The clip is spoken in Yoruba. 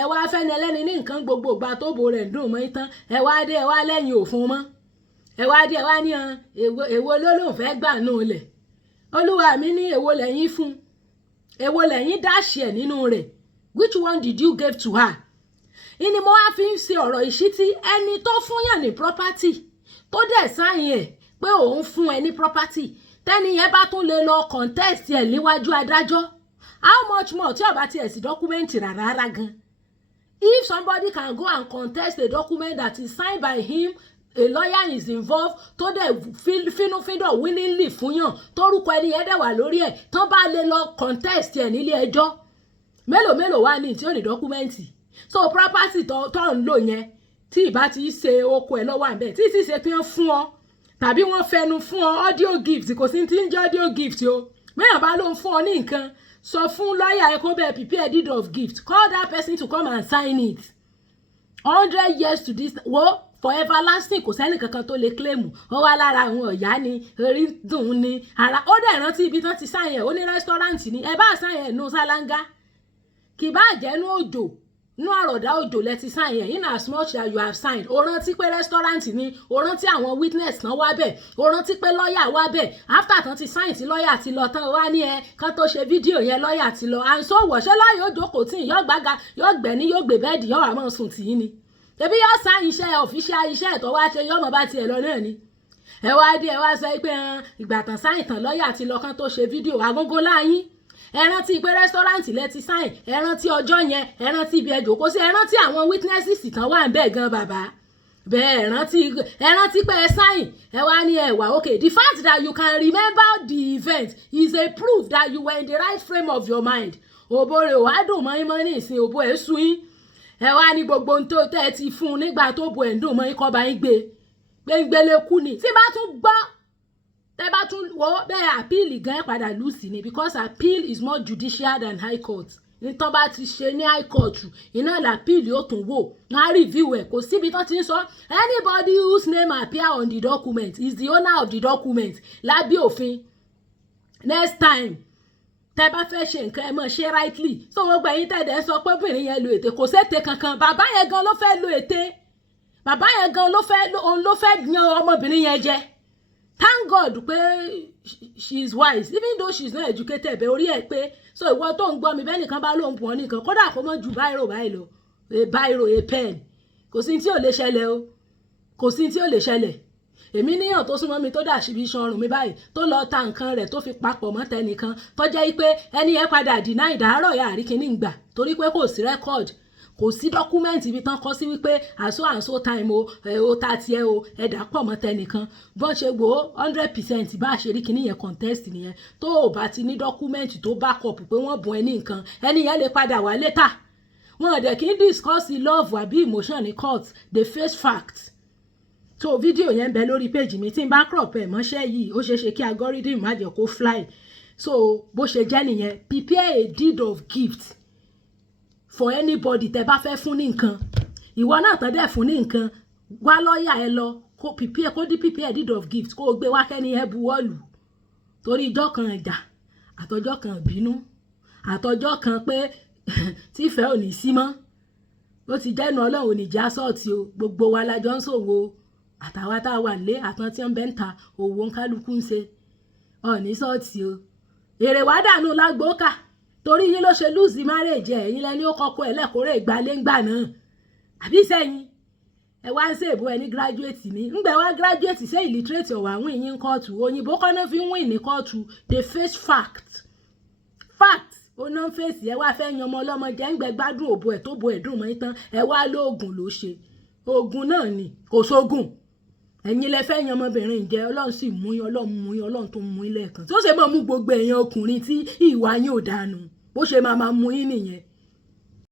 ẹ wá fẹ́ni ẹlẹ́ni ní nǹkan gbogbo ìgbà tó bo rẹ̀ dùn mọ́ tán ẹ wá dé ẹ wá lẹ́yìn òfun mọ́ ẹ wá dé ẹ wá ní èwo ló lóun fẹ́ gbà náà lẹ̀ olúwa mi ní èwo lẹ́yìn fún èwo lẹ́yìn dáṣì ẹ̀ nínú rẹ̀ which one did you give to her ìní mo wá fi ń ṣe ọ̀rọ̀ ìṣítí ẹni tó fún yàn ní property tó dẹ̀ sáyìn ẹ̀ pé òun fún ẹ ní property tẹ́ni yẹn bá tún lè lọ contest ẹ̀ níwájú adájọ́ how much more tí ó bá tiẹ̀ sí dọ́kúmẹ́ǹtì rárá gan if somebody can go and contest a document that is signed by him a lawyer is involved tó dẹ̀ fínúfíndọ̀ willingly fún yàn tórúkọ ẹni yẹn dẹ̀ wà lórí ẹ̀ tán bá lè lọ contest ẹ̀ nílé ẹjọ́ mélòó wà ní tí ó ní dọ́kúmẹ́ǹtì so property tó ń lò yẹn tí ìbá ti ṣe oko ẹ̀ lọ́wọ́ àbẹ̀ tí sì ṣe pé wọ́n fún ọ tàbí wọ́n fẹnu fún ọ audio gift kò sí ti ń jẹ́ audio gift o mẹ́yàn bá ló ń fún ọ ní nǹkan sọ fún lọ́ọ̀yà ẹ kó bẹ́ẹ̀ prepare deed of gift call that person to come and sign it 100 years to this wo for everlasting kò sẹ́ni kankan tó lè claim ó wá lára àwọn ọ̀yá ni orí dùn ni ara ó dẹ̀ rántí ibi tán ti sáyẹn ó ní rẹ́sítọ́ráǹtì ni ẹ bá sáyẹn nù sálángá kì bá jẹ́nu òjò nú àròdá òjò lẹ ti sign yẹn in as much as you have signed o rántí pé restaurant ni o rántí àwọn witness kan wá bẹ̀ o rántí pé lọ́ọ̀yà wá bẹ̀ after tán ti sign tí lọ́ọ̀yà ti lọ tán wá ní ẹ kán tó ṣe fídíò yẹn lọ́ọ̀yà ti lọ and so wọ̀ ṣé lọ́ọ̀yà ó jókòó tí yóò gbága yóò gbẹ̀ní yóò gbé bẹ́ẹ̀dì yóò wà mọ́ sùn tì í ni tẹbí yóò sign iṣẹ́ official iṣẹ́ ẹ̀tọ́ wá ṣe yóò mọ̀ bá tiẹ̀ lọ náà ni ẹ wá dé ẹ wá sọ pé ìgbà tán sign tán lọ́ọ̀yà ti lọ kán tó ṣe fídíò agógó láyín ẹ rántí pé rẹ́sítọ́ráǹtì lẹ ti sáìn ẹ rántí ọjọ́ yẹn ẹ rántí ibi ẹjọ́ kó sí ẹ rántí àwọn witnesses tán wà ń bẹ̀ gan bàbá bẹ́ẹ̀ ẹ rántí pé ẹ sáìn ẹ wá ní ẹ̀wà okay the fact that you can remember the event is a proof that you were in the right frame of your mind òbò rẹ̀ wá dùn mọ́ ní ìsìn òbò ẹ̀ sùn yín ẹ wá ní gbogbo ohun tó tẹ́ ẹ ti fún un nígbà tó bò ẹ̀ ń dùn mọ́ yín kọ́ bá yín gbé kú ni tí bá tún gbọ́ tẹ́ bá tún wò bẹ́ẹ̀ appeal gan padà lùsì ni because appeal is more judicial than high court nítorí bá ti ṣe ní high court iná l'appeal yóò tún wò wọ́n á review ẹ̀ kò síbi tó ti ń sọ anybody whose name appear on the document is the owner of the document lábẹ́ òfin next time tẹ́ bá fẹ́ ṣe nǹkan ẹ mọ̀ ṣe rightly so gbogbo ẹ̀yin tẹ̀dẹ̀ sọ pé obìnrin yẹn lo ète kò sété kankan bàbá yẹn gan ló fẹ́ lo ète bàbá yẹn gan ló fẹ́ yan ọmọbìnrin yẹn jẹ. Thank God pé she is wise even though she is not educated bẹ́ẹ̀ orí ẹ̀ pé so ìwọ tó ń gbọ́ mi bẹ́ẹ̀ nìkan bá lóun pọ̀ nìkan kódà kó mọ́ ju báírò báyìí lọ báírò a pen kò sí tí ò lè ṣẹlẹ̀ o kò sí tí ò lè ṣẹlẹ̀ èmi níyàn tó súnmọ́ mi tó dà síbi iṣan ọrùn mi báyìí tó lọ ta nǹkan rẹ̀ tó fi papọ̀ mọ́ tẹnìkan tó jẹ́ pé ẹni yẹn padà deny ìdárọ̀ yà rí kíní gbà torí pé kò sí record kò sí dọ́kúmẹ́ǹtì ibi tán kọ́ sí wípé àṣọ time o ta tiẹ̀ o ẹ̀dá pọ̀ mọ́ tẹnìkan bọ́n ṣe gbò ó 100% bá a ṣe rí kíní yẹn contest nìyẹn tó o bá ti ní dọ́kúmẹ́ǹtì tó back up pé wọ́n bùn ẹ ní nǹkan ẹni yẹn lè padà wá later wọn ò dẹ̀ kí n discuss love àbí emotion ní court they face fact tó fídíò yẹn ń bẹ lórí péjì mi tí n bá crop ẹ̀ mọ́ṣẹ́ yìí ó ṣeé ṣe kí algorithm má jẹ́ kó fly so bó ṣe jẹ́ nìyẹn prepare a deed of gift for anybody tẹ́ bá fẹ́ fún ní nǹkan ìwọ náà tán dẹ̀ fún ní nǹkan wá lọ́ọ̀yà ẹ lọ kó prepare deed of gift kó o gbé wá kẹ́ni ẹ buwọ́lù torí ìjọ kan ìjà àtọjọ́ kan ìbínú àtọjọ́ kan pé tífẹ́ ò ní sí mọ́ ó ti jẹ́nu ọlọ́run ò ní já sọ́ọ̀tì o gbogbo wa la jọ ń ṣòwò àtàwa tá a wà nílé àtàn tí ń bẹ́ ń ta òwò ń kálukú ń ṣe ọ̀ní sọ́ọ̀tì o èrè wá dànù lágbóòkà torí yín ló ṣe lùsì márèjì ẹ̀yin lẹ́ni ó kọ́kọ́ ẹ̀ lẹ́kọ̀ọ́rẹ́ ìgbàléǹgbà náà àbí sẹ́yìn ẹ wá ń ṣèbó ẹni gírájúẹ̀tì ní ńgbẹ́ wá gírájúẹ̀tì ṣé ìlítírèètì ọ̀wà àwọn ìyín kóòtù òyìnbó kọ́ náà fi ń wìn ní kóòtù they face fact ó náà ń fèsì ẹ wá fẹ́ yan ọmọ ọlọ́mọ jẹ́ ńgbẹ́ gbádùn òbò ẹ̀ tó bo ẹ̀dùn mọ́ tán ẹ wá lóògùn ló ṣe oògùn náà ni kò sóògùn ẹ̀yin lẹ fẹ́ yan ọmọbìnrin jẹ́ ọlọ́run sì mú yín ọlọ́run tó mú yín lẹ́ẹ̀kan tí ó ṣe máa mú gbogbo èèyàn ọkùnrin tí ìwà yín ò dànù bó ṣe máa mú yín nìyẹn